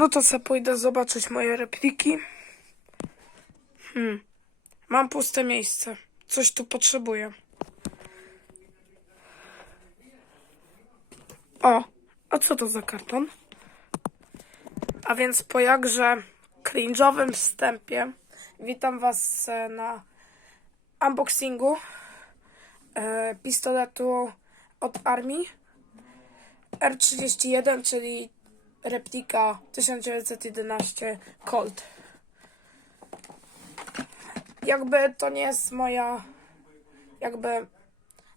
No to se pójdę zobaczyć moje repliki. Hmm. Mam puste miejsce. Coś tu potrzebuję. O, a co to za karton? A więc po jakże cringe'owym wstępie witam was e, na unboxingu e, pistoletu od armii R31, czyli replika 1911 Colt. Jakby to nie jest moja jakby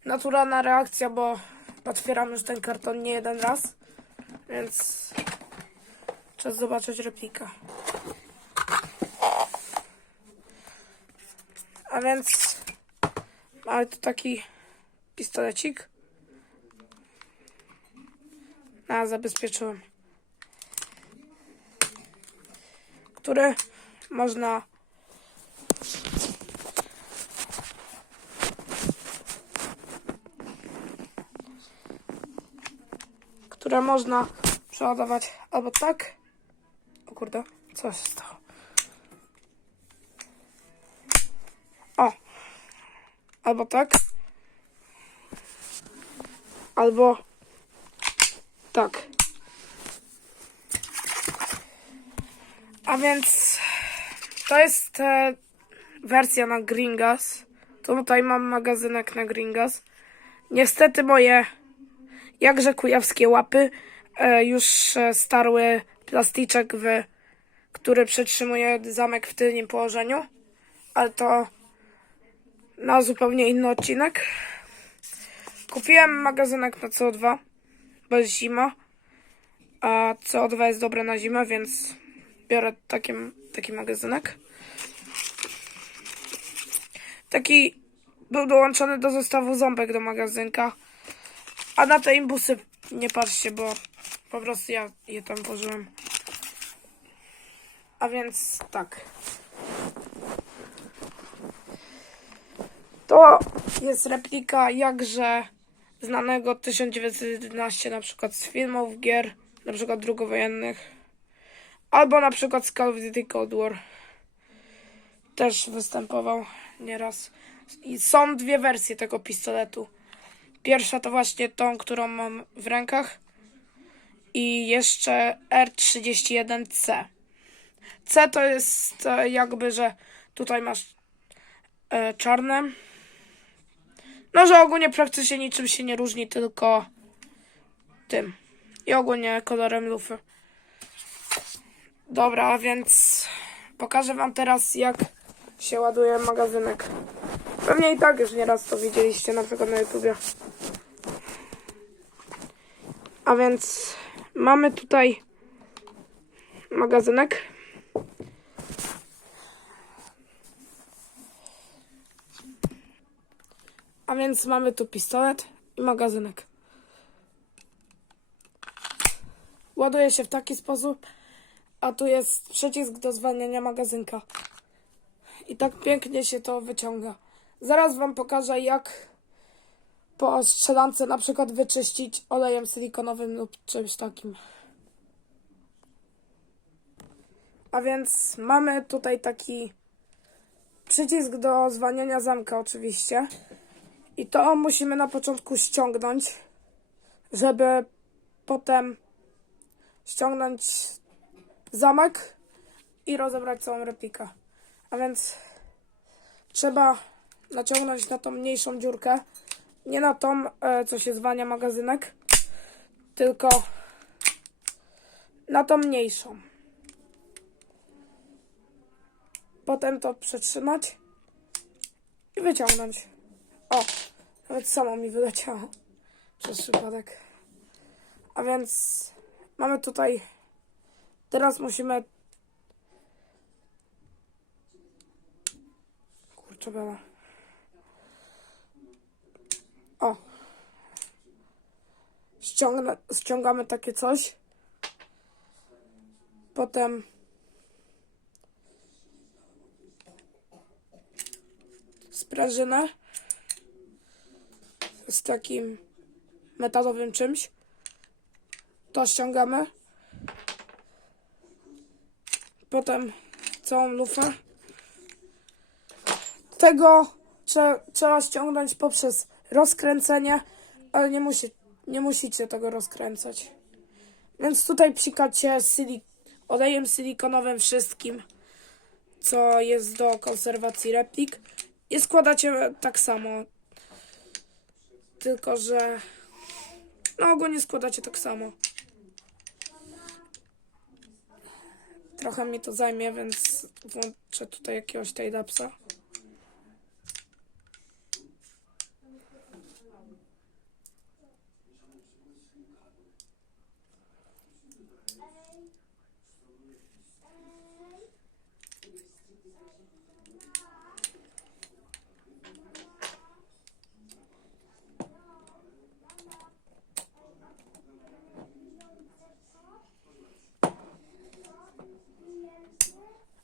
naturalna reakcja, bo otwieram już ten karton nie jeden raz, więc czas zobaczyć replika. A więc mamy tu taki pistolecik. A, zabezpieczyłem. Który można które można przeładować albo tak. O kurde, co się stało? O! Albo tak. Albo tak. A więc to jest e, wersja na Gringas. Tutaj mam magazynek na Gringas. Niestety moje jakże kujawskie łapy e, już e, starły plasticzek, w, który przytrzymuje zamek w tylnym położeniu. Ale to na zupełnie inny odcinek. Kupiłem magazynek na CO2, bo jest zima. A CO2 jest dobre na zimę, więc biorę taki, taki magazynek. Taki był dołączony do zestawu ząbek do magazynka. A na te imbusy nie patrzcie, bo po prostu ja je tam włożyłem. A więc tak. To jest replika jakże znanego 1911 na przykład z filmów, gier, na przykład drugowojennych. Albo na przykład z Call of Duty Cold War. Też występował nieraz. I są dwie wersje tego pistoletu. Pierwsza to właśnie tą, którą mam w rękach. I jeszcze R31C. C to jest e, jakby, że tutaj masz e, czarne. No, że ogólnie praktycznie niczym się nie różni, tylko tym. I ogólnie kolorem lufy. Dobra, więc pokażę wam teraz, jak się ładuje magazynek. Pewnie i tak już nieraz to widzieliście, na przykład na YouTubie. A więc mamy tutaj magazynek. A więc mamy tu pistolet i magazynek. Ładuje się w taki sposób, a tu jest przycisk do zwalniania magazynka. I tak pięknie się to wyciąga. Zaraz wam pokażę, jak po strzelance na przykład wyczyścić olejem silikonowym lub czymś takim. A więc mamy tutaj taki przycisk do zwalniania zamka oczywiście. I to musimy na początku ściągnąć, żeby potem ściągnąć zamek i rozebrać całą replikę. A więc trzeba naciągnąć na tą mniejszą dziurkę. Nie na tą, e, co się zwania magazynek, tylko na tą mniejszą. Potem to przetrzymać i wyciągnąć. O, nawet samo mi wyleciało przez przypadek. A więc mamy tutaj. Teraz musimy. Kurczę, bela. O. Ściągnę, ściągamy takie coś. Potem. Sprężynę z takim metalowym czymś. To ściągamy. Potem całą lufę. Tego trze- trzeba ściągnąć poprzez rozkręcenie, ale nie, musi, nie musicie tego rozkręcać. Więc tutaj psikacie sili- olejem silikonowym wszystkim, co jest do konserwacji replik i składacie tak samo. Tylko, że no ogólnie składacie tak samo. Trochę mi to zajmie, więc włączę tutaj jakiegoś timelapsa.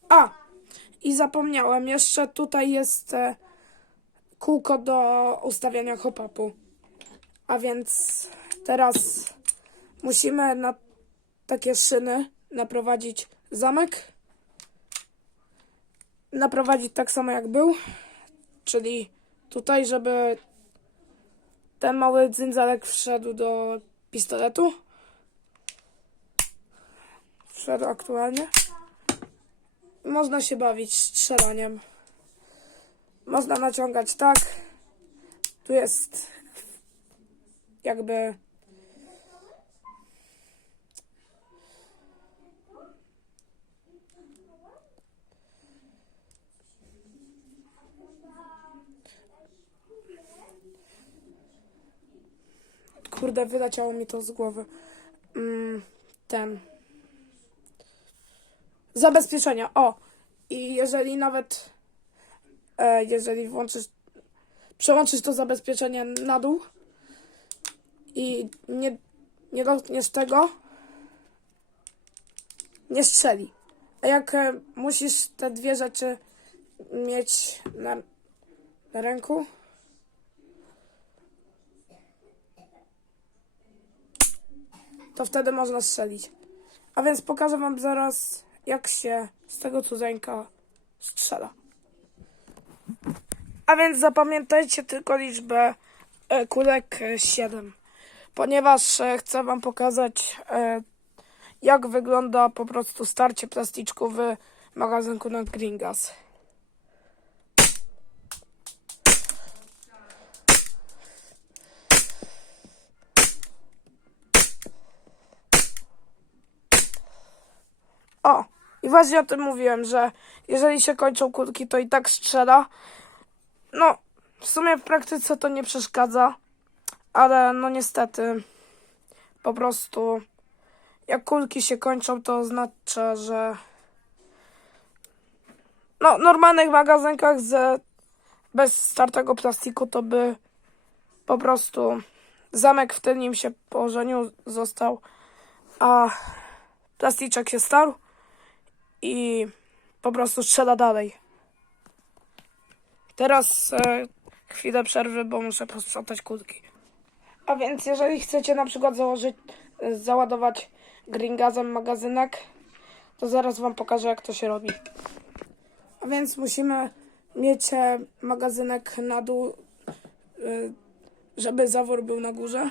A! I zapomniałem, jeszcze tutaj jest e, kółko do ustawiania hop-upu. A więc teraz musimy na takie szyny naprowadzić zamek. Naprowadzić tak samo jak był, czyli tutaj, żeby ten mały dzyndzalek wszedł do pistoletu. Wszedł aktualnie. Można się bawić strzelaniem. Można naciągać tak. Tu jest jakby Kurde, wyleciało mi to z głowy. Mm, ten. Zabezpieczenia. O! I jeżeli nawet. E, jeżeli włączysz. Przełączysz to zabezpieczenie na dół i nie, nie dotkniesz tego, nie strzeli. A jak e, musisz te dwie rzeczy mieć na, na ręku, to wtedy można strzelić. A więc pokażę wam zaraz, jak się z tego cudzeńka strzela. A więc zapamiętajcie tylko liczbę e, kulek 7, ponieważ e, chcę wam pokazać, e, jak wygląda po prostu starcie plasticzku w magazynku na Gringas. O, i właśnie o tym mówiłem, że jeżeli się kończą kulki, to i tak strzela. No, w sumie w praktyce to nie przeszkadza, ale no niestety, po prostu jak kulki się kończą, to oznacza, że no, normalnych magazynkach z, bez startego plastiku to by po prostu zamek w tylnym się położeniu został, a plasticzek się starł i po prostu strzela dalej. Teraz e, chwilę przerwy, bo muszę posprzątać kulki. A więc jeżeli chcecie na przykład założyć, e, załadować gringazem magazynek, to zaraz wam pokażę jak to się robi. A więc musimy mieć e, magazynek na dół, e, żeby zawór był na górze.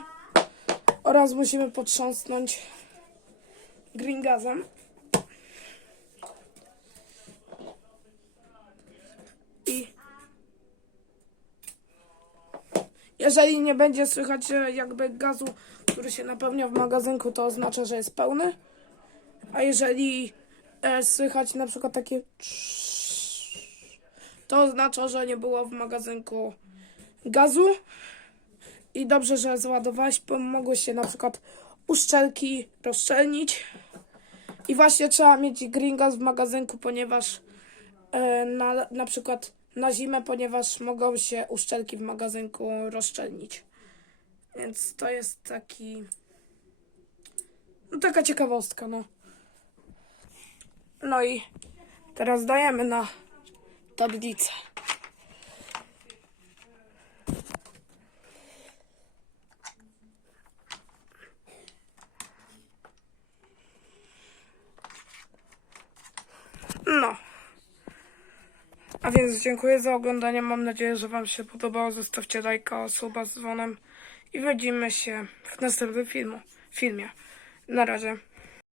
Oraz musimy potrząsnąć gringazem. I jeżeli nie będzie słychać jakby gazu, który się napełnia w magazynku, to oznacza, że jest pełny. A jeżeli e, słychać na przykład takie to oznacza, że nie było w magazynku gazu. I dobrze, że załadowałeś, bo mogły się na przykład uszczelki rozszczelnić. I właśnie trzeba mieć green gas w magazynku, ponieważ e, na, na przykład na zimę, ponieważ mogą się uszczelki w magazynku rozszczelnić. Więc to jest taki. No taka ciekawostka, no. No i teraz dajemy na tablicę. A więc dziękuję za oglądanie. Mam nadzieję, że Wam się podobało. Zostawcie lajka, suba z dzwonem i widzimy się w następnym filmu, filmie. Na razie.